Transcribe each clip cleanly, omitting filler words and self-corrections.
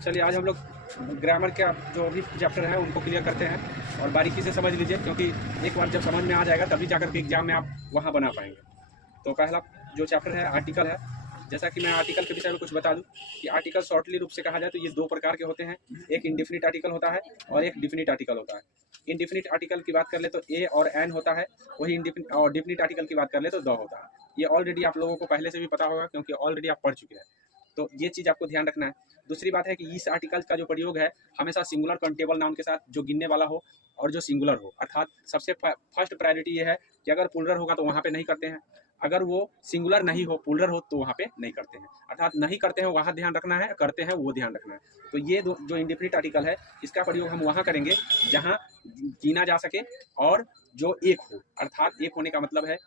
चलिए आज हम लोग ग्रामर के जो भी चैप्टर है उनको क्लियर करते हैं और बारीकी से समझ लीजिए, क्योंकि एक बार जब समझ में आ जाएगा तभी जाकर के एग्जाम में आप वहाँ बना पाएंगे। तो पहला जो चैप्टर है आर्टिकल है। जैसा कि मैं आर्टिकल के विषय में कुछ बता दूं कि आर्टिकल शॉर्टली रूप से कहा जाए तो ये दो प्रकार के होते हैं। एक इंडिफिनिट आर्टिकल होता है और एक डिफिनिट आर्टिकल होता है। इंडिफिनिट आर्टिकल की बात कर ले तो ए और एन होता है, वही इंडिफिनिट और डिफिनिट आर्टिकल की बात कर ले तो द होता है। ये ऑलरेडी आप लोगों को पहले से भी पता होगा, क्योंकि ऑलरेडी आप पढ़ चुके हैं। तो ये चीज़ आपको ध्यान रखना है। दूसरी बात है कि इस आर्टिकल का जो प्रयोग है हमेशा सिंगुलर काउंटेबल नाउन के साथ जो गिनने वाला हो और जो सिंगुलर हो, अर्थात सबसे फर्स्ट प्रायोरिटी ये है कि अगर प्लूरल होगा तो वहाँ पे नहीं करते हैं, अगर वो सिंगुलर नहीं हो प्लूरल हो तो वहाँ पे नहीं करते हैं। अर्थात नहीं करते हैं वहाँ ध्यान रखना है, करते हैं वो ध्यान रखना है। तो ये जो इंडिफिनिट आर्टिकल है इसका प्रयोग हम वहाँ करेंगे जहाँ गिना जा सके और जो एक हो, अर्थात एक होने का मतलब है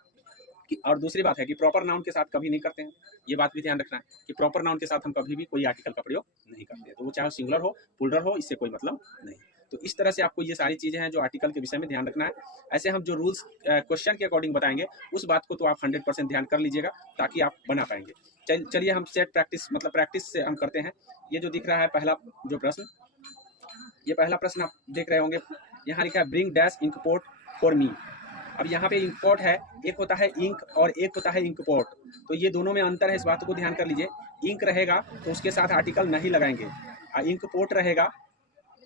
कि, और दूसरी बात है कि प्रॉपर नाउन के साथ कभी नहीं करते हैं। ये बात भी ध्यान रखना है कि प्रॉपर नाउन के साथ हम कभी भी कोई आर्टिकल का प्रयोग नहीं करते हैं, तो वो चाहे सिंगुलर हो प्लूरल हो, इससे कोई मतलब नहीं। तो इस तरह से आपको ये सारी चीज़ें हैं जो आर्टिकल के विषय में ध्यान रखना है। ऐसे हम जो रूल्स क्वेश्चन के अकॉर्डिंग बताएंगे उस बात को तो आप 100% ध्यान कर लीजिएगा ताकि आप बना पाएंगे। चलिए हम सेट प्रैक्टिस मतलब प्रैक्टिस से हम करते हैं। ये जो दिख रहा है पहला जो प्रश्न, ये पहला प्रश्न आप देख रहे होंगे, यहाँ लिखा है bring dash inkpot for me. अब यहाँ पे इंक पोर्ट है, एक होता है इंक और एक होता है इंक पोर्ट, तो ये दोनों में अंतर है, इस बात को ध्यान कर लीजिए। इंक रहेगा तो उसके साथ आर्टिकल नहीं लगाएंगे, इंक पोर्ट रहेगा,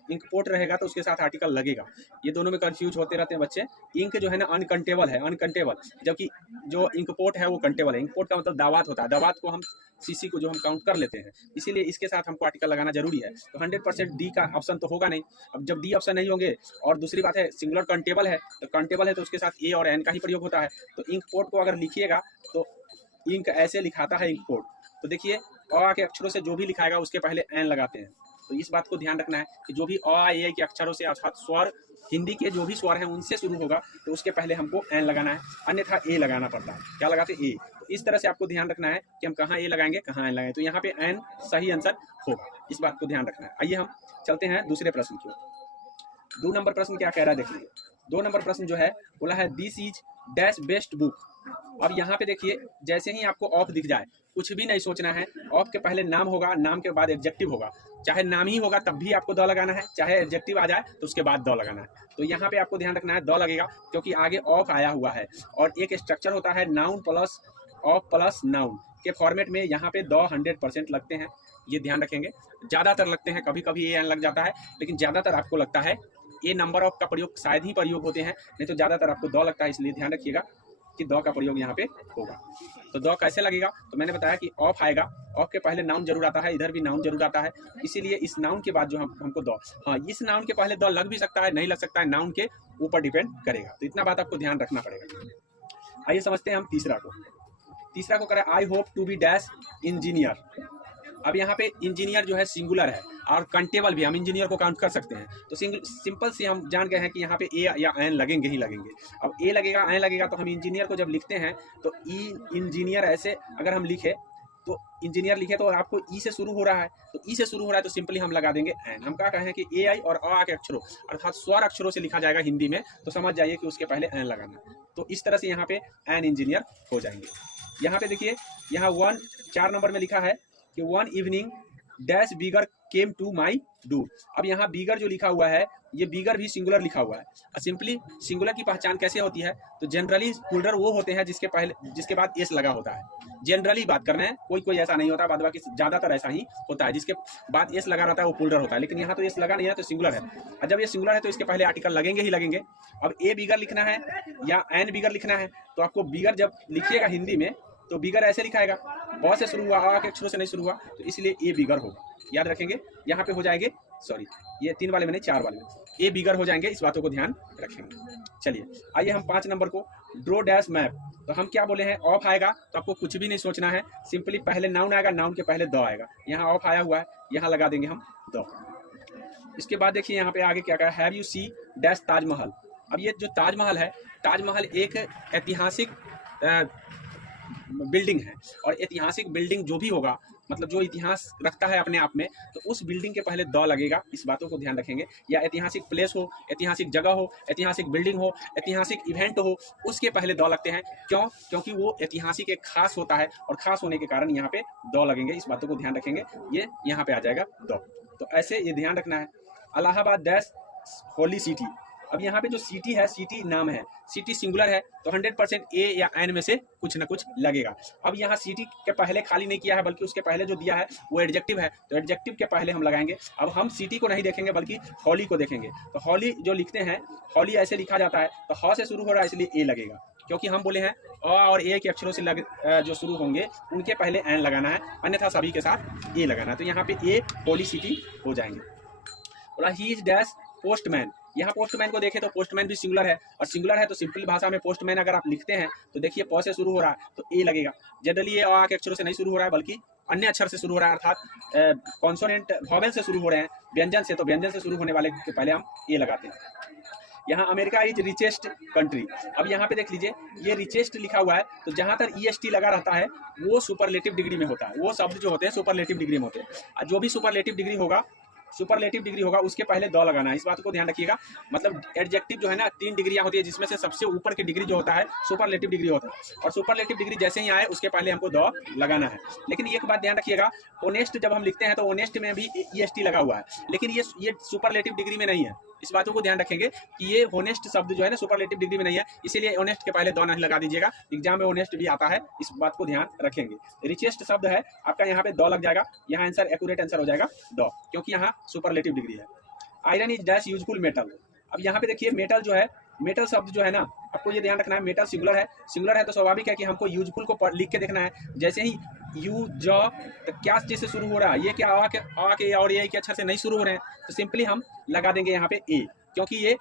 इंक पोर्ट रहेगा तो उसके साथ आर्टिकल लगेगा। ये दोनों में कंफ्यूज होते रहते हैं बच्चे। इंक जो है ना अनकंटेबल है, अनकंटेबल, जबकि जो इंक पोर्ट है वो कंटेबल है। इंक पोर्ट का मतलब दावात होता है, दावात को हम सीसी को जो हम काउंट कर लेते हैं, इसीलिए इसके साथ हमको आर्टिकल लगाना जरूरी है। तो 100% डी का ऑप्शन तो होगा नहीं। अब जब डी ऑप्शन नहीं होंगे और दूसरी बात है सिंगुलर कंटेबल है, तो कंटेबल है तो उसके साथ ए और एन का ही प्रयोग होता है। तो इंक पोर्ट को अगर लिखिएगा तो इंक ऐसे लिखाता है इंक पोर्ट, तो देखिए अ के अक्षरों से जो भी लिखाएगा उसके पहले एन लगाते हैं। तो इस बात को ध्यान रखना है कि जो भी अ ए के अक्षरों से अर्थात स्वर हिंदी के जो भी स्वर हैं उनसे शुरू होगा तो उसके पहले हमको एन लगाना है, अन्यथा ए लगाना पड़ता है। क्या लगाते ए? तो इस तरह से आपको ध्यान रखना है कि हम कहाँ ए लगाएंगे कहाँ एन लगाएंगे। तो यहाँ पे एन सही आंसर होगा, इस बात को ध्यान रखना है। आइए हम चलते हैं दूसरे प्रश्न की ओर। 2 नंबर प्रश्न क्या कह रहा है देख लीजिए। 2 नंबर प्रश्न जो है बोला है this is dash best book. अब यहाँ पे देखिए जैसे ही आपको ऑफ दिख जाए कुछ भी नहीं सोचना है, ऑफ के पहले नाम होगा, नाम के बाद एडजेक्टिव होगा, चाहे नाम ही होगा तब भी आपको द लगाना है, चाहे एडजेक्टिव आ जाए तो उसके बाद द लगाना है। तो यहाँ पे आपको ध्यान रखना है द लगेगा क्योंकि आगे ऑफ आया हुआ है और एक स्ट्रक्चर होता है noun plus of plus noun के फॉर्मेट में, यहाँ पे द 100% लगते हैं, ये ध्यान रखेंगे। ज़्यादातर लगते हैं, कभी कभी ए एन लग जाता है, लेकिन ज़्यादातर आपको लगता है ए नंबर ऑफ का प्रयोग शायद ही प्रयोग होते हैं, नहीं तो ज़्यादातर आपको द लगता है, इसलिए ध्यान रखिएगा कि द का प्रयोग यहाँ पे होगा। तो द कैसे लगेगा? तो मैंने बताया कि ऑफ आएगा, ऑफ के पहले नाउन जरूर आता है, इधर भी नाउन जरूर आता है, इसीलिए इस नाउन के बाद जो हमको द, हाँ इस नाउन के पहले द लग भी सकता है, नहीं लग सकता है, नाउन के ऊपर डिपेंड करेगा। तो इतना बात आपको ध्यान रखना पड़ेगा। आइए समझते हैं हम तीसरा को। तीसरा को करें I hope to be dash engineer. अब यहाँ पे इंजीनियर जो है सिंगुलर है और कंटेबल भी, हम इंजीनियर को काउंट कर सकते हैं। तो सिंपल से हम जान गए हैं कि यहाँ पे ए या एन लगेंगे ही लगेंगे। अब ए लगेगा एन लगेगा तो हम इंजीनियर को जब लिखते हैं तो ई इंजीनियर ऐसे अगर हम लिखे तो इंजीनियर लिखे तो आपको ई से शुरू हो रहा है, तो ई से शुरू हो रहा है तो सिंपली हम लगा देंगे एन। हम क्या कहें कि ए आई और अ के अक्षरों अर्थात स्वर अक्षरों से लिखा जाएगा हिंदी में, तो समझ जाइए कि उसके पहले एन लगाना। तो इस तरह से यहाँ पे एन इंजीनियर हो जाएंगे। यहाँ पे देखिए यहाँ 4 नंबर में लिखा है कि 1 evening dash beggar came to my door. अब यहाँ बिगर जो लिखा हुआ है ये बिगर भी सिंगुलर लिखा हुआ है। सिंपली सिंगुलर की पहचान कैसे होती है? तो जनरली प्लूरल वो होते हैं जिसके बाद एस लगा होता है। जनरली बात कर रहे हैं, कोई ऐसा नहीं होता, बाद बाकी ज्यादातर ऐसा ही होता है, जिसके बाद एस लगा रहता है वो प्लूरल होता है। लेकिन यहाँ तो एस लगा नहीं है तो सिंगुलर है, और जब ये सिंगुलर है तो इसके पहले आर्टिकल लगेंगे ही लगेंगे। अब ए बिगर लिखना है या एन बिगर लिखना है तो आपको बिगर जब लिखिएगा हिंदी में तो बिगर ऐसे लिखाएगा, बहुत से शुरू हुआ, आ के अक्षरों से नहीं शुरू हुआ, तो इसलिए ए बिगर होगा। याद रखेंगे, यहाँ पे हो जाएंगे, सॉरी ये 3 वाले में नहीं 4 वाले में ए बिगर हो जाएंगे, इस बातों को ध्यान रखेंगे। चलिए आइए हम 5 नंबर को ड्रो डैश मैप। तो हम क्या बोले हैं ऑफ आएगा तो आपको कुछ भी नहीं सोचना है, सिंपली पहले नाउन आएगा, नाउन के पहले द आएगा, यहाँ ऑफ आया हुआ है यहाँ लगा देंगे हम द। इसके बाद देखिए यहाँ पे आगे क्या कहा, have you see dash Taj Mahal. अब ये जो ताजमहल है, ताजमहल एक ऐतिहासिक बिल्डिंग है, और ऐतिहासिक बिल्डिंग जो भी होगा मतलब जो इतिहास रखता है अपने आप में, तो उस बिल्डिंग के पहले द लगेगा, इस बातों को ध्यान रखेंगे। या ऐतिहासिक प्लेस हो, ऐतिहासिक जगह हो, ऐतिहासिक बिल्डिंग हो, ऐतिहासिक इवेंट हो, उसके पहले द लगते हैं। क्यों? क्योंकि वो ऐतिहासिक एक खास होता है और खास होने के कारण यहाँ पे द लगेंगे, इस बातों को ध्यान रखेंगे। ये यहाँ पे आ जाएगा द। तो ऐसे ये ध्यान रखना है। Allahabad dash holy city. अब यहाँ पे जो सिटी है, सिटी नाम है, सिटी सिंगुलर है तो 100% ए या एन में से कुछ ना कुछ लगेगा। अब यहाँ सिटी के पहले खाली नहीं किया है, बल्कि उसके पहले जो दिया है वो एडजेक्टिव है, तो एडजेक्टिव के पहले हम लगाएंगे। अब हम सिटी को नहीं देखेंगे बल्कि हॉली को देखेंगे। तो हॉली जो लिखते हैं, हॉली ऐसे लिखा जाता है, तो ह से शुरू हो रहा है इसलिए ए लगेगा, क्योंकि हम बोले हैं अ और ए के अक्षरों से जो शुरू होंगे उनके पहले एन लगाना है, अन्यथा सभी के साथ ए लगाना है। तो यहाँ पे ए हॉली सिटी हो जाएंगे। बोला ही इज डैश पोस्टमैन। यहाँ पोस्टमैन को देखें तो पोस्टमैन भी सिंगुलर है, और सिंगुलर है तो सिंपल भाषा में पोस्टमैन अगर आप लिखते हैं तो देखिए प से शुरू हो रहा है तो ए लगेगा। जनरली ये अ के अक्षरों से नहीं शुरू हो रहा है बल्कि अन्य अक्षर से शुरू हो रहा है, अर्थात कॉन्सोनेंट वॉवेल से शुरू हो रहे हैं, व्यंजन से, तो व्यंजन से शुरू होने वाले के पहले हम ए लगाते हैं। यहाँ अमेरिका इज रिचेस्ट कंट्री। अब यहाँ पे देख लीजिए ये रिचेस्ट लिखा हुआ है, तो जहाँ तक EST लगा रहता है वो सुपरलेटिव डिग्री में होता है। वो शब्द जो होते हैं सुपरलेटिव डिग्री में होते हैं। जो भी सुपरलेटिव डिग्री होगा, सुपरलेटिव डिग्री होगा, उसके पहले द लगाना है। इस बात को ध्यान रखिएगा। मतलब एडजेक्टिव जो है ना 3 डिग्रियां होती है, जिसमें से सबसे ऊपर की डिग्री जो होता है सुपरलेटिव डिग्री होता है, और सुपरलेटिव डिग्री जैसे ही आए उसके पहले हमको द लगाना है। लेकिन एक बात ध्यान रखिएगा, ओनेस्ट जब हम लिखते हैं तो ओनेस्ट में भी EST लगा हुआ है, लेकिन ये सुपरलेटिव डिग्री में नहीं है। इस बातों को ध्यान रखेंगे कि ये होनेस्ट शब्द जो है ना सुपरलेटिव डिग्री में नहीं है, इसीलिए ओनेस्ट के पहले द नहीं लगा दीजिएगा। एग्जाम में ओनेस्ट भी आता है, इस बात को ध्यान रखेंगे। रिचेस्ट शब्द है आपका, यहाँ पे द लग जाएगा, यहाँ आंसर एक्यूरेट आंसर हो जाएगा द, क्योंकि यहाँ सुपरलेटिव डिग्री है। Iron is dash useful metal. अब यहाँ पे देखिए मेटल जो है, मेटल शब्द जो है ना, आपको ये ध्यान रखना है, मेटल सिंगुलर है, सिंगुलर है तो स्वाभाविक है कि हमको यूजफुल को लिख के देखना है। जैसे ही यू ज तो क्या चीज से शुरू हो रहा है, ये क्या आ के और ये के अक्षर से नहीं शुरू हो रहे हैं, तो सिंपली हम लगा देंगे यहाँ पे ए, क्योंकि ये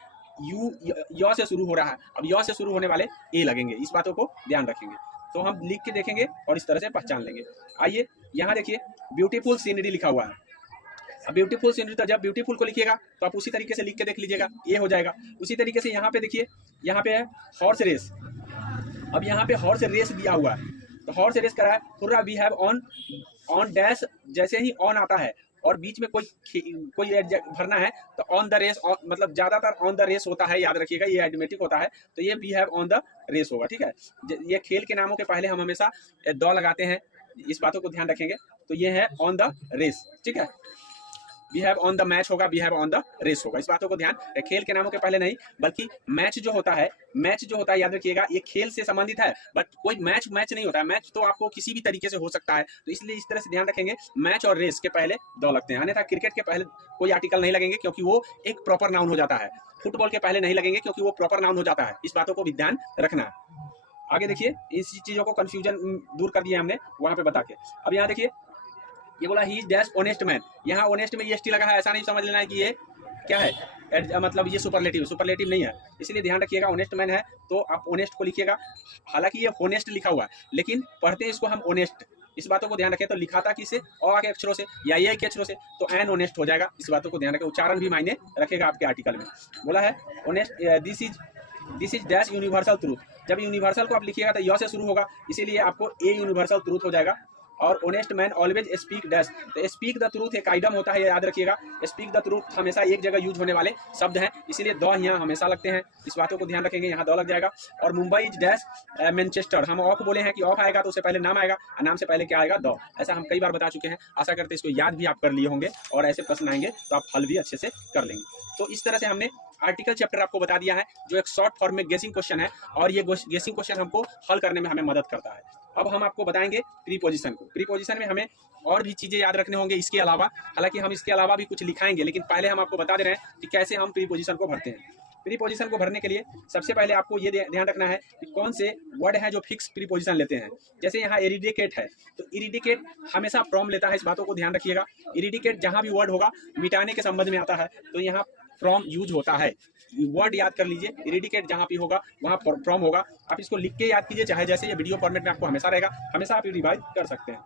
य से शुरू हो रहा है। अब य से शुरू होने वाले ए लगेंगे, इस बातों को ध्यान रखेंगे। तो हम लिख के देखेंगे और इस तरह से पहचान लेंगे। आइए यहाँ देखिए ब्यूटीफुल सीनरी लिखा हुआ है। अब ब्यूटीफुल सीनरी, तो जब ब्यूटीफुल को लिखिएगा तो आप उसी तरीके से लिख के देख लीजिएगा, ये हो जाएगा। उसी तरीके से यहाँ पे देखिए, यहाँ पे है हॉर्स रेस। अब यहाँ पे हॉर्स रेस दिया हुआ है, तो हॉर्स रेस करा है पूरा वी हैव ऑन डैश, जैसे ही ऑन आता है और बीच में कोई भरना है तो ऑन द रेस, मतलब ज्यादातर ऑन द रेस होता है, याद रखिएगा ये एडमेटिक होता है, तो ये we have on the race होगा, ठीक है। ये खेल के नामों के पहले हम हमेशा द लगाते हैं, इस बातों को ध्यान रखेंगे। तो ये है ऑन द रेस, ठीक है। We have on the match होगा, we have on the race होगा, इस बातों को ध्यान, खेल के नामों के पहले नहीं, बल्कि मैच जो होता है, याद रखिएगा ये खेल से संबंधित है, बट कोई मैच नहीं होता है। मैच तो आपको किसी भी तरीके से हो सकता है, तो इसलिए इस तरह से ध्यान रखेंगे, मैच और रेस के पहले द लगते हैं। अन्यथा क्रिकेट के पहले कोई आर्टिकल नहीं लगेंगे, क्योंकि वो एक प्रॉपर नाउन हो जाता है। फुटबॉल के पहले नहीं लगेंगे, क्योंकि वो प्रॉपर नाउन हो जाता है। इस बातों को भी ध्यान रखना है। आगे देखिए, इस चीजों को कंफ्यूजन दूर कर दिया हमने वहां पे बता के। अब यहाँ देखिए ये बोला he is dash honest man. यहाँ ऑनेस्ट में EST लगा है, ऐसा नहीं समझ लेना है कि ये क्या है, मतलब ये सुपरलेटिव नहीं है, इसलिए ध्यान रखिएगा। ऑनेस्ट मैन है तो आप ऑनेस्ट को लिखिएगा, हालांकि ये होनेस्ट लिखा हुआ है, लेकिन पढ़ते हैं इसको हम ऑनेस्ट। इस बातों को ध्यान रखें। तो लिखा था किसे, अ के अक्षरों से या ए के अक्षरों से, तो एन ऑनेस्ट हो जाएगा। इस बातों को ध्यान रखें, उच्चारण भी मायने रखेगा आपके आर्टिकल में। बोला है honest, this is dash universal truth. जब यूनिवर्सल को आप लिखिएगा तो य से शुरू होगा, इसीलिए आपको ए यूनिवर्सल ट्रूथ हो जाएगा। और honest man always speak dash, तो स्पीक द ट्रूथ एक आइटम होता है, याद रखिएगा। स्पीक द ट्रूथ हमेशा एक जगह यूज होने वाले शब्द हैं, इसीलिए द यहाँ हमेशा लगते हैं, इस बातों को ध्यान रखेंगे। यहाँ द लग जाएगा। और मुंबई इज डैश मैनचेस्टर, हम ऑफ बोले हैं कि ऑफ आएगा तो उससे पहले नाम आएगा, और नाम से पहले क्या आएगा, द। ऐसा हम कई बार बता चुके हैं, आशा करते हैं इसको याद भी आप कर लिए होंगे, और ऐसे प्रश्न आएंगे तो आप हल भी अच्छे से कर लेंगे। तो इस तरह से हमने आर्टिकल चैप्टर आपको बता दिया है, जो एक शॉर्ट फॉर्म में गेसिंग क्वेश्चन है, और ये गेसिंग क्वेश्चन हमको हल करने में हमें मदद करता है। अब हम आपको बताएंगे प्रीपोजिशन को। प्रीपोजिशन में हमें और भी चीजें याद रखने होंगे इसके अलावा, हालांकि हम इसके अलावा भी कुछ लिखाएंगे, लेकिन पहले हम आपको बता दे रहे हैं कि कैसे हम प्रीपोजिशन को भरते हैं। प्रीपोजिशन को भरने के लिए सबसे पहले आपको ये ध्यान रखना है कि कौन से वर्ड है जो फिक्स प्रीपोजिशन लेते हैं। जैसे यहाँ इरिडिकेट है, तो इरिडिकेट हमेशा फ्रॉम लेता है, इस बातों को ध्यान रखिएगा। इरिडिकेट जहां भी वर्ड होगा मिटाने के संबंध में आता है, तो यहाँ फ्रॉम यूज होता है। वर्ड याद कर लीजिए, इरिडिकेट जहां भी होगा वहां फ्रॉम होगा। आप इसको लिख के याद कीजिए, चाहे जैसे ये वीडियो फॉर्मेट में आपको हमेशा रहेगा, हमेशा आप रिवाइज कर सकते हैं।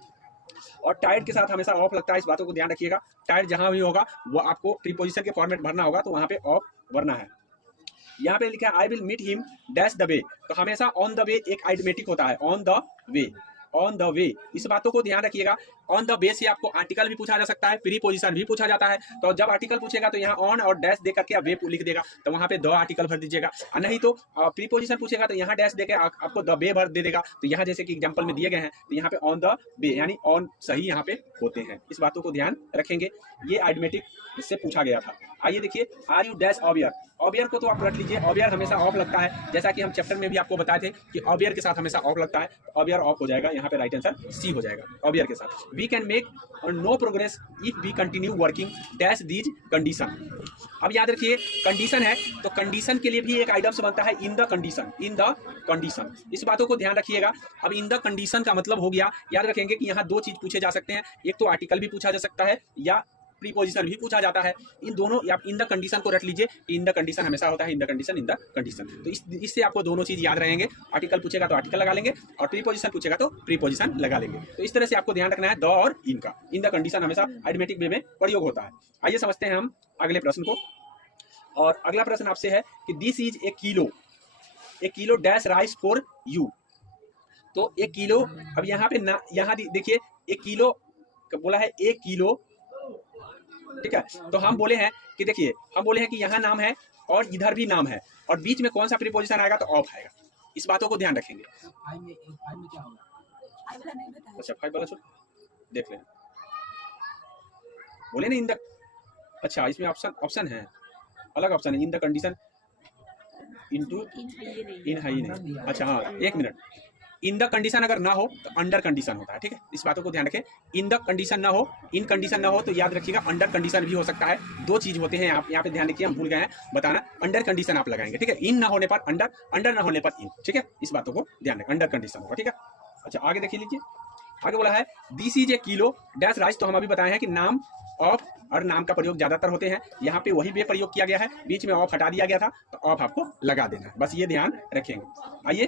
और टाइड के साथ हमेशा ऑफ लगता है, इस बातों को ध्यान रखिएगा। टाइड जहां भी होगा वो आपको प्रीपोजिशन के फॉर्मेट भरना होगा, तो वहां पे ऑफ भरना है। यहाँ पे लिखा है I will meet him dash the way, तो हमेशा ऑन द वे एक आइडमेटिक होता है, on the way, on the way. इस बातों को ध्यान रखिएगा। ऑन द बेस से आपको आर्टिकल भी पूछा जा सकता है, प्रीपोजिशन भी पूछा जाता है। तो जब आर्टिकल पूछेगा तो यहाँ ऑन और डैश दे करके वे लिख देगा, तो वहाँ पे द आर्टिकल भर दीजिएगा। नहीं तो प्रीपोजिशन पूछेगा तो यहाँ डैश देके आपको द बे भर दे देगा। तो यहाँ जैसे कि एग्जाम्पल में दिए गए हैं, तो यहाँ पे ऑन द बे यानी ऑन सही यहाँ पे होते हैं। इस बातों को ध्यान रखेंगे, ये आइडमेटिक से पूछा गया था। आइए देखिए, आर यू डैश ऑबियर, ऑबियर को तो आप रख लीजिए, ऑबियर हमेशा ऑफ लगता है, जैसा कि हम चैप्टर में भी आपको बताए थे कि ऑबियर के साथ हमेशा ऑफ लगता है, ऑबियर ऑफ हो जाएगा, यहाँ पे राइट आंसर सी हो जाएगा ऑबियर के साथ। We can make no progress if we continue working dash these condition. अब याद रखिए कंडीशन है तो कंडीशन के लिए भी एक आइटम्स बनता है in the condition, in the condition, इस बातों को ध्यान रखिएगा। अब इन द कंडीशन का मतलब हो गया, याद रखेंगे कि यहाँ दो चीज पूछे जा सकते हैं, एक तो आर्टिकल भी पूछा जा सकता है या प्रीपोजिशन भी पूछा जाता है। इन दोनों आप इन द कंडीशन को रख लीजिए, इन द कंडीशन हमेशा होता है in the condition, in the condition. तो इससे आपको दोनों चीज याद रहेंगे, आर्टिकल पूछेगा तो आर्टिकल लगा लेंगे और प्रीपोजिशन पूछेगा तो प्रीपोजिशन लगा लेंगे। तो इस तरह से आपको ध्यान रखना है द और इन का। इन द कंडीशन हमेशा आइडमेटिक वे में प्रयोग होता है। आइए समझते हैं हम अगले प्रश्न को। और अगला प्रश्न आपसे है कि this is a kilo dash rice for you. तो एक किलो, अब यहाँ पे ना, यहाँ देखिए एक किलो बोला है, एक किलो, ठीक है। तो हम बोले हैं कि देखिए, हम बोले हैं कि यहाँ नाम है और इधर भी नाम है और बीच में कौन सा प्रीपोजिशन आएगा तो ऑफ आएगा। इस बातों को ध्यान रखेंगे। फाइव में क्या होगा? अच्छा फाइव वाला छोड़ देख लें, बोले ना इन द, अच्छा इसमें ऑप्शन है, अलग ऑप्शन है, in the condition into in है ही नहीं। अच्छा हाँ एक मिनट, इन द कंडीशन अगर ना हो तो अंडर कंडीशन होता है, ठीक है। इस बातों को ध्यान रखें, इन द कंडीशन ना हो, इन कंडीशन ना हो तो याद रखिएगा अंडर कंडीशन भी हो सकता है। दो चीज होते हैं, आप यहाँ पे ध्यान रखिए, हम भूल गए हैं बताना। अंडर कंडीशन आप लगाएंगे, ठीक है, इन ना होने पर अंडर, अंडर ना होने पर इन, ठीक है। इस बातों को ध्यान रखें, अंडर कंडीशन होगा, ठीक है। अच्छा आगे देखिए लीजिए, आगे बोला है this is a kilo dash rice. तो हम अभी बताए हैं कि नाम ऑफ और नाम का प्रयोग ज्यादातर होते हैं, यहाँ पे वही बे प्रयोग किया गया है, बीच में ऑफ हटा दिया गया था तो ऑफ आपको लगा देना है, बस ये ध्यान रखेंगे। आइए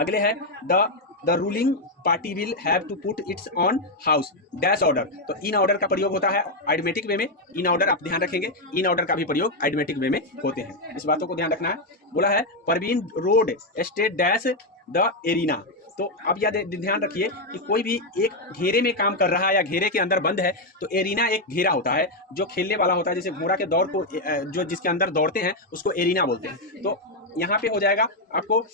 अगले है the ruling party will have to put its on house dash order. तो इन ऑर्डर का प्रयोग होता है आइडमेटिक वे में, इन ऑर्डर आप ध्यान रखेंगे, इन ऑर्डर का भी प्रयोग आइडमेटिक वे में होते हैं। इस बातों को ध्यान रखना है। बोला है Parveen road state dash the arena. तो अब यह ध्यान रखिए कि कोई भी एक घेरे में काम कर रहा है या घेरे के अंदर बंद है तो एरिना एक घेरा होता है जो खेलने वाला होता है, जैसे घोड़ा के दौड़ को जो जिसके अंदर दौड़ते हैं उसको एरिना बोलते हैं। तो यहाँ पे हो जाएगा आपको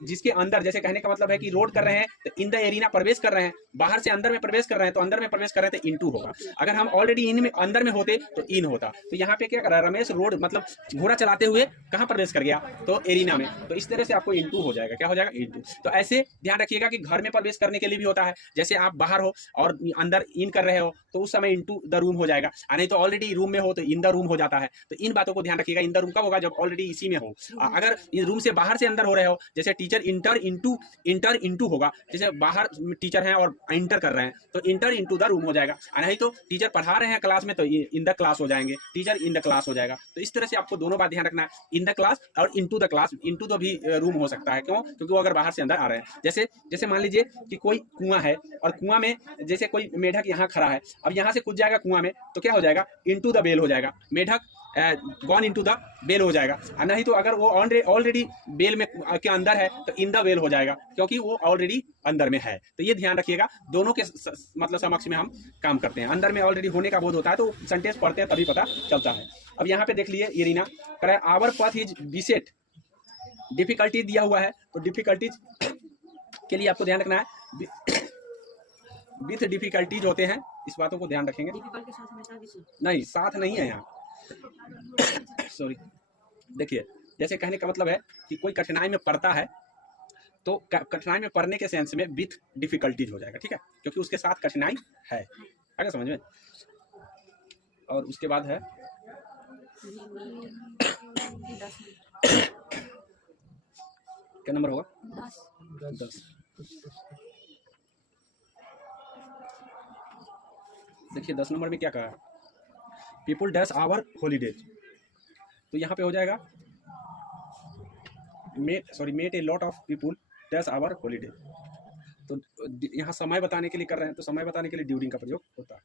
जिसके अंदर, जैसे कहने का मतलब है कि रोड कर रहे हैं तो इन द एरिना प्रवेश कर रहे हैं, बाहर से अंदर में प्रवेश कर रहे हैं तो अंदर में प्रवेश कर रहे हैं तो इनटू होगा। अगर हम ऑलरेडी इन में अंदर में होते तो इन होता। तो यहाँ पे क्या कर रहा है रमेश, रोड मतलब घोड़ा चलाते हुए कहाँ प्रवेश कर गया तो एरिना में, तो इस तरह से आपको इनटू हो जाएगा, क्या हो जाएगा इनटू। तो ऐसे ध्यान रखिएगा कि घर में प्रवेश करने के लिए भी होता है, जैसे आप बाहर हो और अंदर इन कर रहे हो तो उस समय इनटू द रूम हो जाएगा, नहीं तो ऑलरेडी रूम में हो तो इन द रूम हो जाता है। तो इन बातों को ध्यान रखिएगा, इन द रूम कब होगा जब ऑलरेडी इसी में हो। अगर रूम से बाहर से अंदर हो रहे हो, जैसे टीचर इंटर इंटू होगा, जैसे बाहर टीचर हैं और इंटर कर रहे हैं तो इंटर इंटू द रूम हो जाएगा, नहीं तो टीचर पढ़ा रहे हैं क्लास में तो इन द क्लास हो जाएंगे, टीचर इन द क्लास हो जाएगा। तो इस तरह से आपको दोनों बात ध्यान रखना है, इन द क्लास और into the class. Into the भी रूम हो सकता है, क्यों, क्योंकि वो अगर बाहर से अंदर आ रहे हैं। जैसे मान लीजिए कि कोई कुआं है और कुआं में जैसे कोई मेढक यहाँ खड़ा है, अब यहाँ से कूद जाएगा कुआं में तो क्या हो जाएगा इंटू द बेल हो जाएगा, मेढक गॉन इनटू द बेल हो जाएगा। नहीं तो अगर वो ऑलरेडी बेल में के अंदर है तो इन द बेल हो जाएगा, क्योंकि वो ऑलरेडी अंदर में है। तो ये ध्यान रखिएगा, दोनों के मतलब समक्ष में हम काम करते हैं। अंदर में ऑलरेडी होने का बोध होता है तो सेंटेंस पढ़ते हैं तभी पता चलता है। अब यहाँ पे देख लिए इरीना कह रहा है आवर पथ इज बिसेट, डिफिकल्टी दिया हुआ है तो डिफिकल्टीज के लिए आपको ध्यान रखना है विथ डिफिकल्टीज होते हैं, इस बातों को ध्यान रखेंगे। नहीं साथ नहीं है यहाँ सॉरी। देखिए जैसे कहने का मतलब है कि कोई कठिनाई में पड़ता है तो कठिनाई में पड़ने के सेंस में विथ डिफिकल्टीज हो जाएगा, ठीक है, क्योंकि उसके साथ कठिनाई है। आगे समझ में। और उसके बाद है क्या नंबर होगा 10। देखिए 10 नंबर में क्या कहा, पीपुल डैश आवर हॉलीडेज। तो यहाँ पे हो जाएगा met a lot of people dash our holidays. तो यहाँ समय बताने के लिए कर रहे हैं तो समय बताने के लिए ड्यूरिंग का प्रयोग होता है।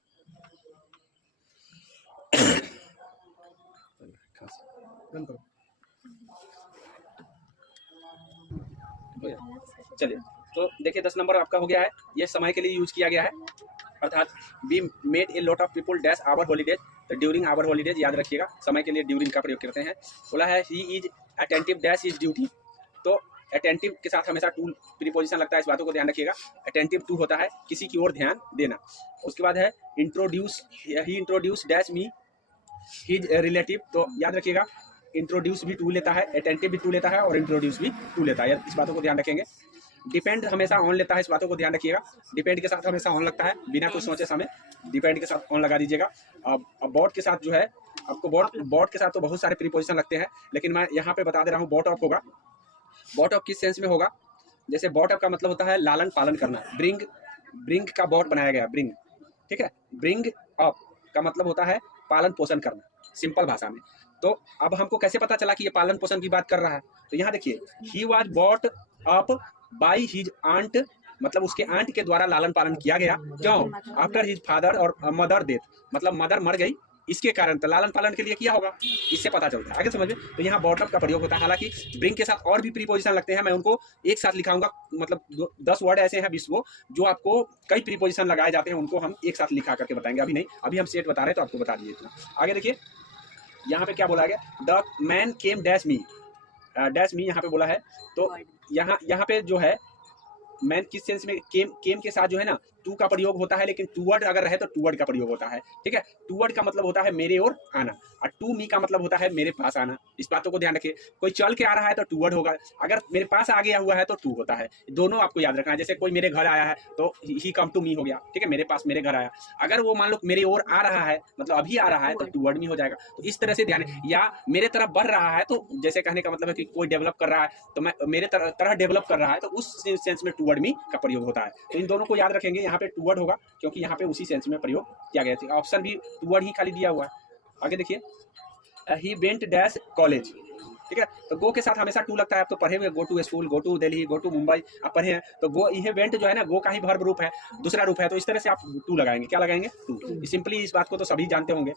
चलिए तो देखिए 10 नंबर आपका हो गया है, ये समय के लिए यूज किया गया है। अर्थात we made a lot of people dash our holidays, तो ड्यूरिंग आवर हॉलीडेज याद रखिएगा, समय के लिए ड्यूरिंग का प्रयोग करते हैं। बोला है he is attentive dash is duty, तो अटेंटिव के साथ हमेशा टू प्रीपोजिशन लगता है, इस बातों को ध्यान रखिएगा। अटेंटिव टू होता है किसी की ओर ध्यान देना। उसके बाद है introduce, he introduce dash me his relative, तो याद रखिएगा इंट्रोड्यूस भी टू लेता है, अटेंटिव भी टू लेता है और इंट्रोड्यूस भी टू लेता है, इस बातों को ध्यान रखेंगे। डिपेंड हमेशा ऑन लेता है, इस बातों को ध्यान रखिएगा। डिपेंड के साथ हमेशा ऑन लगता है, बिना कुछ सोचे समय डिपेंड के साथ ऑन लगा दीजिएगा। अब बॉट के साथ जो है आपको बॉट के साथ तो बहुत सारे प्रीपोजिशन लगते हैं, लेकिन मैं यहाँ पे बता दे रहा हूँ बॉट ऑफ होगा। बॉट ऑफ किस सेंस में होगा, जैसे बॉट ऑफ का मतलब होता है लालन पालन करना, ब्रिंग का बॉट बनाया गया, ब्रिंग, ठीक है। ब्रिंग अप का मतलब होता है पालन पोषण करना, सिंपल भाषा में। तो अब हमको कैसे पता चला कि ये पालन पोषण की बात कर रहा है, तो यहाँ देखिए he was bought up by his aunt, मतलब उसके आंट के द्वारा लालन पालन किया गया। क्यों? आफ्टर हिज फादर और मदर डेथ, मतलब मदर मर गई, इसके कारण तो लालन पालन के लिए किया होगा, इससे पता चलता है। आगे समझ में, तो यहाँ बॉट अप का प्रयोग होता है। हालांकि ब्रिंग के साथ और भी प्रीपोजिशन लगते हैं, मैं उनको एक साथ लिखाऊंगा, मतलब 10 वर्ड ऐसे हैं 20 जो आपको कई प्रीपोजिशन लगाए जाते हैं, उनको हम एक साथ लिखा करके बताएंगे। अभी नहीं, अभी हम सेट बता रहे हैं तो आपको बता दिए इतना। आगे देखिए यहाँ पे क्या बोला गया, द मैन केम डैश मी यहाँ पे बोला है। तो यहाँ पे जो है मैन किस सेंस में, केम के साथ जो है ना टू का प्रयोग होता है, लेकिन टूवर्ड अगर रहे तो टूवर्ड का प्रयोग होता है, ठीक है। टूवर्ड का मतलब होता है मेरे ओर आना, और टू मी का मतलब होता है मेरे पास आना, इस बातों को ध्यान रखिए। कोई चल के आ रहा है तो टूवर्ड होगा, अगर मेरे पास आ गया हुआ है तो टू होता है, दोनों आपको याद रखना है। जैसे कोई मेरे घर आया है तो ही कम टू मी हो गया, ठीक है, मेरे पास मेरे घर आया। अगर वो मान लो मेरे ओर आ रहा है, मतलब अभी आ रहा है, तो टूवर्ड मी हो जाएगा। तो इस तरह से ध्यान, या मेरे तरफ बढ़ रहा है, तो जैसे कहने का मतलब है कि कोई डेवलप कर रहा है, तो मैं मेरे तरह डेवलप कर रहा है, तो उस सेंस में टूवर्ड मी का प्रयोग होता है। तो इन दोनों को याद रखेंगे, यहाँ पे टूवर्ड होगा क्योंकि यहाँ पे उसी सेंस में प्रयोग किया गया था। ऑप्शन भी टूवर्ड ही खाली दिया हुआ है। आगे देखिए ही वेंट डैश कॉलेज, ठीक है, तो गो के साथ हमेशा टू लगता है। आप तो पढ़े हुए, go to school, go to Delhi, go to Mumbai, आप पढ़े हैं। तो गो, ये वेंट जो है ना, गो का ही वर्ब रूप है, दूसरा रूप है, तो इस तरह से आप टू लगाएंगे। क्या लगाएंगे? टू। सिंपली इस बात को तो सभी जानते होंगे।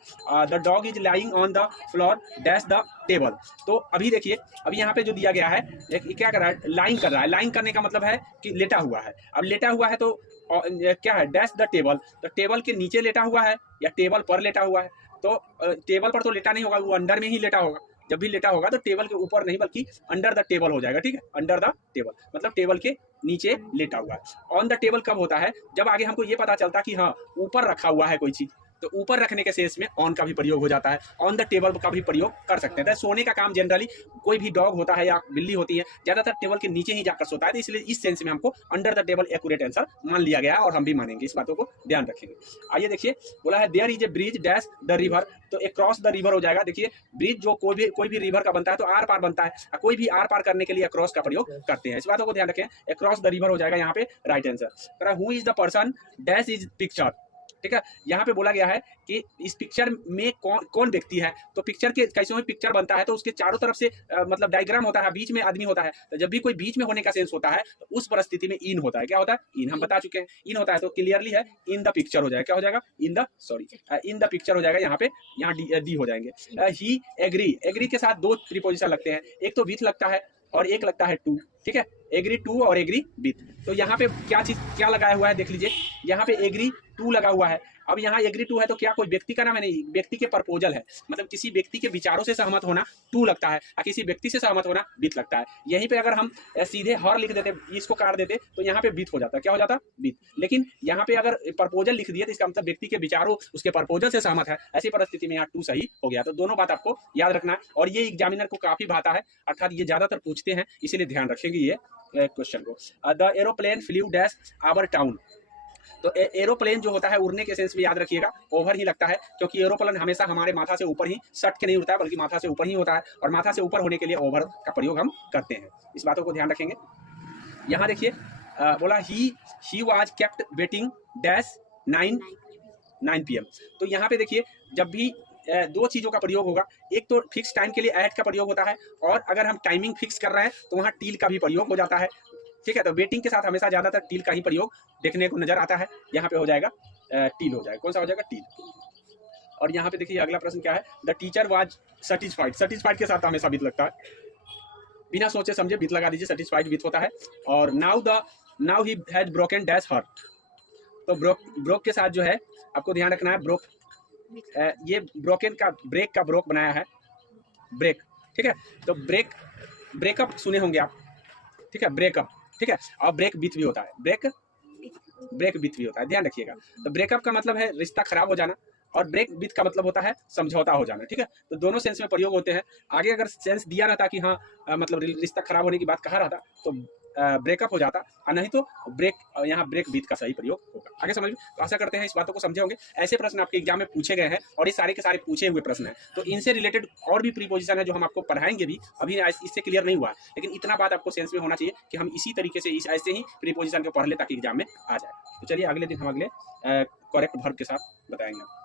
The dog is lying on the floor dash the table, तो अभी देखिए, अभी यहाँ पे जो दिया गया है, क्या कर रहा है, लाइन कर रहा है। लाइन करने का मतलब है कि लेटा हुआ है। अब लेटा हुआ है तो क्या है, डैश द टेबल, तो टेबल के नीचे लेटा हुआ है या टेबल पर लेटा हुआ है। तो टेबल पर तो लेटा नहीं होगा, वो अंडर में ही लेटा होगा। जब भी लेटा होगा तो टेबल के ऊपर नहीं बल्कि अंडर द टेबल हो जाएगा, ठीक है। अंडर द टेबल मतलब टेबल के नीचे लेटा हुआ है। ऑन द टेबल कब होता है, जब आगे हमको ये पता चलता कि हाँ ऊपर रखा हुआ है कोई चीज, तो ऊपर रखने के सेंस में ऑन का भी प्रयोग हो जाता है। ऑन द टेबल का भी प्रयोग कर सकते हैं। तो सोने का काम जनरली कोई भी डॉग होता है या बिल्ली होती है, ज्यादातर टेबल के नीचे ही जाकर सोता है, तो इसलिए इस सेंस में हमको under the table accurate answer मान लिया गया है और हम भी मानेंगे, इस बातों को ध्यान रखेंगे। आइए देखिए, बोला है there is a bridge dash the river, तो एक क्रॉस द रिवर हो जाएगा। देखिए ब्रिज जो कोई भी रिवर का बनता है तो आर पार बनता है, कोई भी आर पार करने के लिए क्रॉस का प्रयोग करते हैं, इस बातों को ध्यान रखें। क्रॉस द रिवर हो जाएगा यहाँ पे right answer. Who is the person dash is picture, ठीक है। यहाँ पे बोला गया है कि इस पिक्चर में कौन व्यक्ति है, तो पिक्चर के कैसे में पिक्चर बनता है, तो उसके चारों तरफ से मतलब डायग्राम होता है, बीच में आदमी होता है। तो जब भी कोई बीच में होने का सेंस होता है तो उस परिस्थिति में इन होता है। क्या होता है? इन, हम बता चुके हैं इन होता है। तो क्लियरली है इन द पिक्चर हो जाएगा। क्या हो जाएगा? इन द पिक्चर हो जाएगा। यहाँ पे डी हो जाएंगे। ही एग्री के साथ दो प्रीपोजिशन लगते हैं, एक तो विथ लगता है और एक लगता है टू, ठीक है। एग्री टू और एग्री विथ, तो यहाँ पे क्या लगाया हुआ है देख लीजिए, यहाँ पे एग्री टू लगा हुआ है। अब यहाँ एग्री टू है तो क्या कोई व्यक्ति का नाम है? नहीं, व्यक्ति के प्रपोजल है, मतलब किसी व्यक्ति के विचारों से सहमत होना टू लगता है और किसी व्यक्ति से सहमत होना विथ लगता है। यहीं पे अगर हम सीधे हर लिख देते, इसको काट देते, तो यहाँ पे विथ हो जाता। क्या हो जाता? विथ। लेकिन यहाँ पे अगर प्रपोजल लिख दिए तो इसका मतलब व्यक्ति के विचारों उसके प्रपोजल से सहमत है, ऐसी परिस्थिति में यहाँ टू सही हो गया। तो दोनों बात आपको याद रखना है, और ये एग्जामिनर को काफी भाता है, अर्थात ये ज्यादातर पूछते हैं, इसीलिए ध्यान रखेंगे ये क्वेश्चन को। The aeroplane flew dash our town, तो एरोप्लेन जो होता है उड़ने के सेंस में याद रखिएगा ओवर ही लगता है, क्योंकि एरोप्लेन हमेशा हमारे माथा से ऊपर ही सट के नहीं उड़ता है, बल्कि माथा से ऊपर ही होता है, और माथा से ऊपर होने के लिए ओवर का प्रयोग हम करते हैं, इस बातों को ध्यान रखेंगे। यहाँ देखिए बोला he was kept waiting dash 9 PM, तो यहाँ पे देखिए जब भी दो चीजों का प्रयोग होगा, एक तो फिक्स टाइम के लिए एट का प्रयोग होता है, और अगर हम टाइमिंग फिक्स कर रहे हैं तो वहाँ टील का भी प्रयोग हो जाता है, ठीक है। तो वेटिंग के साथ हमेशा ज्यादातर टील का ही प्रयोग देखने को नजर आता है। यहाँ पे हो जाएगा टील हो जाएगा। कौन सा हो जाएगा? टील। और यहाँ पे देखिए अगला प्रश्न क्या है, the teacher was satisfied, satisfied के साथ हमेशा विथ लगता है, बिना सोचे समझे विथ लगा दीजिए, सेटिस्फाइड विथ होता है। और now he has broken dash her, तो ब्रोक के साथ जो है आपको ध्यान रखना है, ब्रोक ये ब्रोकन का ब्रेक का ब्रोक बनाया है, ब्रेक, ठीक है। तो ब्रेकअप सुने होंगे आप, ठीक है, ब्रेकअप, ठीक है। और ब्रेक बीथ भी होता है, ब्रेक बीथ भी होता है, ध्यान रखिएगा। तो ब्रेकअप का मतलब है रिश्ता खराब हो जाना, और ब्रेक बीथ का मतलब होता है समझौता हो जाना, ठीक है। तो दोनों सेंस में प्रयोग होते हैं। आगे अगर सेंस दिया रहता कि हाँ मतलब रिश्ता खराब होने की बात कहा रहता तो ब्रेकअप हो जाता, और नहीं तो ब्रेक, यहाँ ब्रेक बीथ का सही प्रयोग होगा। आगे समझ में, तो आशा करते हैं इस बातों को समझे होंगे। ऐसे प्रश्न आपके एग्जाम में पूछे गए हैं, और ये सारे के सारे पूछे हुए प्रश्न हैं। तो इनसे रिलेटेड और भी प्रीपोजिशन है जो हम आपको पढ़ाएंगे भी, अभी इससे क्लियर नहीं हुआ, लेकिन इतना बात आपको सेंस में होना चाहिए कि हम इसी तरीके से ऐसे ही प्रीपोजिशन को पढ़ ले ताकि एग्जाम में आ जाए। तो चलिए अगले दिन हम अगले करेक्ट वर्ब के साथ बताएंगे।